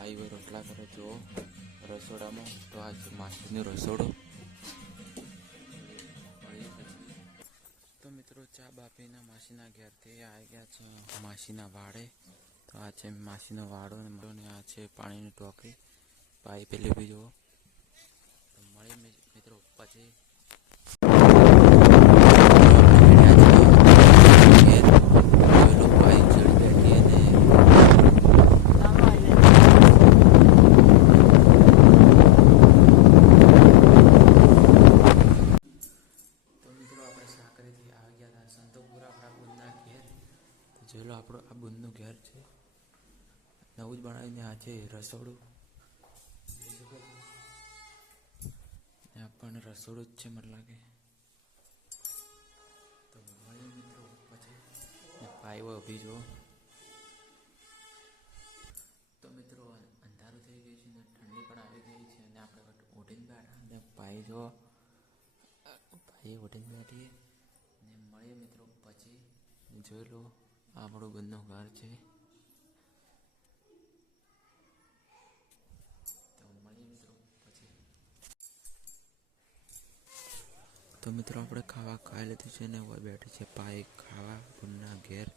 ભાઈઓ રોટલા કરે જો રસોડામાં તો આ છે માસીનો રસોડો. તો મિત્રો, ચા બાપીના માસીના ઘેરથી આવી ગયા છે માસીના વાડે. તો આ છે માસીનો વાડો ને આ છે પાણીની ટોકરી. પાઇપ પેલી બી જુઓ તો મળીએ મિ- મિત્રો પછી ઘેર પેલો ભાઈ ચડી બેઠી અને તો મિત્રો આપણે સાકરેથી આવી ગયા હતા સંતોપુરા આપણા બુંદના ઘેર તો જોઈ લો આપણું આ બુંદનું ઘેર છે. નવું જ બનાવીને આ છે રસોડું. પણ રસોડું જ છે મને લાગે. તો મળીએ મિત્રો પછી. પાઇવો ઊભી જુઓ. તો મિત્રો, અંધારું થઈ ગયું છે ને ઠંડી પણ આવી ગઈ છે અને આપણે ઉઠીને બેઠા ને પાઈ જો પાઈ ઉઠીને બેઠીએ. ને મળીએ મિત્રો પછી. જોઈ લો. આપણું બંધનું ઘર છે. તો મિત્રો આપણે ખાવા ખાઈ લીધું છે ને, હવે બેઠી છે પાઈ ખાવા, ગુણના ઘેર.